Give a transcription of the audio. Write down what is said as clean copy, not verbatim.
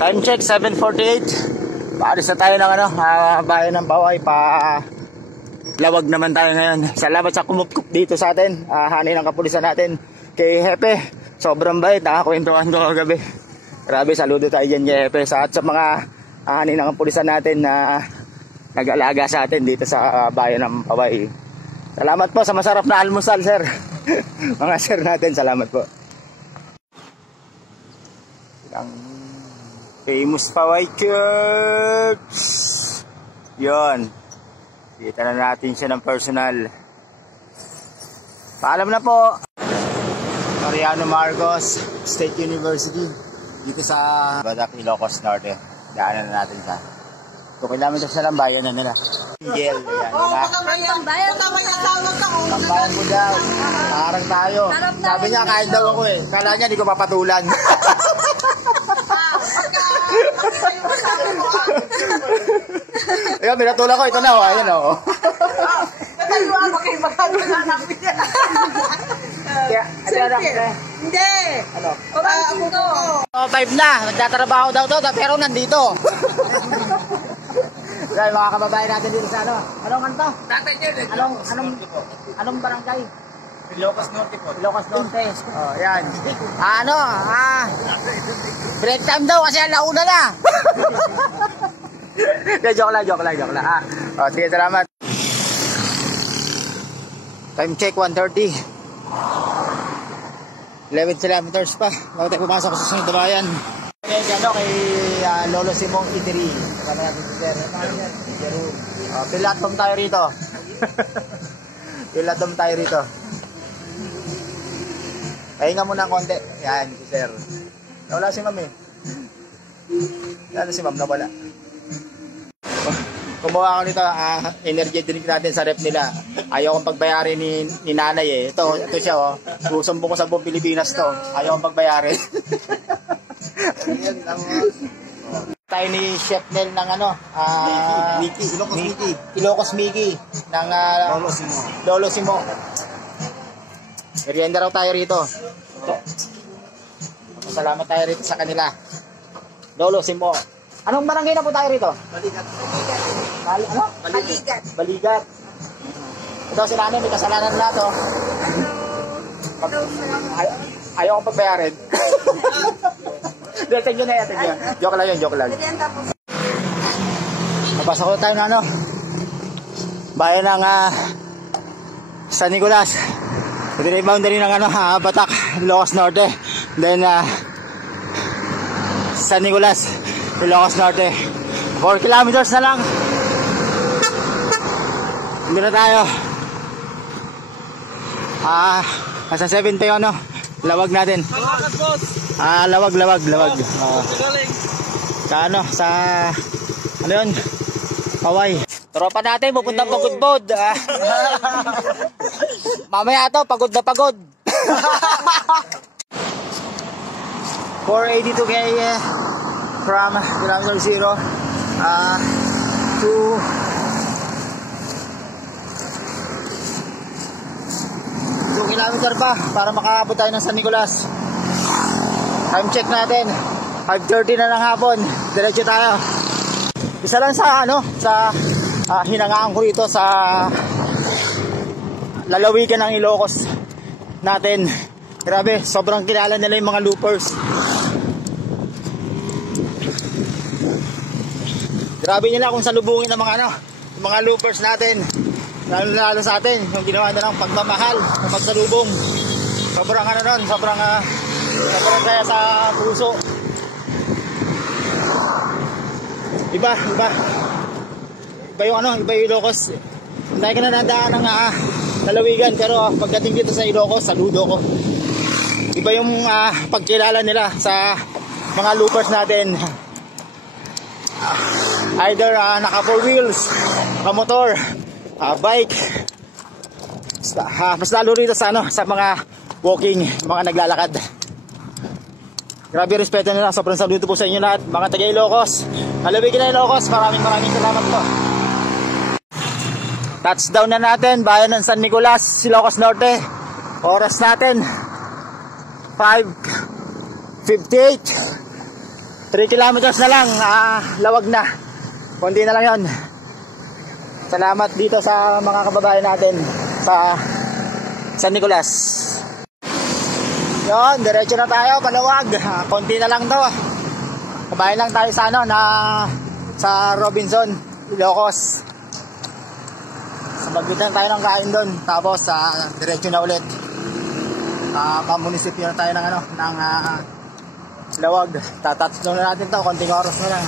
Time check 7:48. Paalis na tayo ng bayan ng Paway. Lawag naman tayo ngayon. Salamat sa kumupkup dito sa atin. Hani ng kapulisan natin kay Hepe. Sobrang bait. Nakakwentuhan ko kagabi. Grabe, saludo tayo dyan kay Hepe. At sa mga hani ng kapulisan natin na nag-alaga sa atin dito sa bayan ng Paway. Salamat po sa masarap na almusal, sir. Mga sir natin, salamat po. Ang famous Paway Curbs. Yun. Kita na natin siya ng personal. Paalam na po. Mariano Marcos State University. Dito sa Batak, Ilocos Norte. Daanan na natin siya. 2 kilometers na lang bayan na nila. Miguel, ayan. Tambayan mo daw. Parang tayo. Sabi niya, kahit daw ako eh. Kala niya, di ko papatulan. Ayun, minatula ko. Ito na, oh. Ayan, oh. Katayuan mo kayo magkatulan namin yan. Hindi. Ano? Ako 5 na. Nagtatrabaho daw to, pero nandito. Dahil mga kababayan natin dito sa ano. Anong kanto? Anong barangay? Ilocos Norte po. Ilocos Norte. Oh, yan. Break time daw kasi alauna na. Joke lang. Oh, sige, salamat. Time check 1:30. 11 kilometers pa. Bago tayo pumasok sa susunod na bayan. Kay Lolo Simong Eatery. Kasama natin si Sir. Pilatom tayo rito. Pilatom tayo rito. Pahinga muna ng konti. Yan, si Sir. Nawala si Ma'am eh. Yan si Ma'am, nawala. Kumuha ako nito, energy drink natin sa rep nila. Ayaw kong pagbayarin ni nanay eh. Ito siya oh. Susumbong ko sa buong Pilipinas to. Ayaw kong pagbayarin. Tayo ni Chef Nel ng Ilocos Mickey ng Lolo Simo. Merienda raw tayo rito. Salamat tayo rito sa kanila. Lolo Simo. Anong barangay na po tayo rito? Baligat. Ito si nanay, may kasalanan na to. Ayaw kong pagbayarin. Thank you na. Joke lang. Napasok ko tayo na bayan ng San Nicolas. Ito na yung boundary ng Batak, Ilocos Norte. Then San Nicolas, Ilocos Norte. 4 kilometers na lang. Hindi na tayo. Nasa 7 pa yung lawag natin. Lawag. Sa ano yun? Paway. Tropa natin, pupuntang pagod-bod. Mamaya to, pagod na pagod. 482 kay from kilometer 0 to 2 kilometer pa para makaabot tayo ng San Nicolas. Time check natin 5:30 na ng hapon. Diretso tayo. Isa lang sa hinangaan ko rito sa lalawigan ng Ilocos natin. Grabe, sobrang kilala nila yung mga loopers. Grabe nila kung salubungin ng mga loopers natin. Lalo sa atin, yung ginawa na ng pagmamahal, ng pagsalubong. Sobrang sobrang kaya sa puso. Iba yung iba yung Ilocos. Hindi ka na nadaan ng lalawigan, pero pagdating dito sa Ilocos, saludo ko. Iba yung pagkilala nila sa mga loopers natin. Either naka 4 wheels, naka motor, bike. Mas lalo rito sa mga walking, mga naglalakad. Grabe respeto nila. Sobrang saludo po sa inyo lahat, mga taga Ilocos. Lalawigan na Ilocos, maraming salamat po. Touchdown na natin, bayan ng San Nicolas, Ilocos Norte. Oras natin 5:58. 3 kilometers na lang, lawag na. Konti na lang yon. Salamat dito sa mga kababayan natin sa San Nicolas. Yon, diretso na tayo, palawag. Konti na lang to. Kabayan lang tayo sa ano, sa Robinson, Ilocos. Sa Bagbitan tayo ng kain doon. Tapos diretso na ulit. Pamunisipyo na tayo ng lawag. Tatatlo na natin to, konting oras na lang.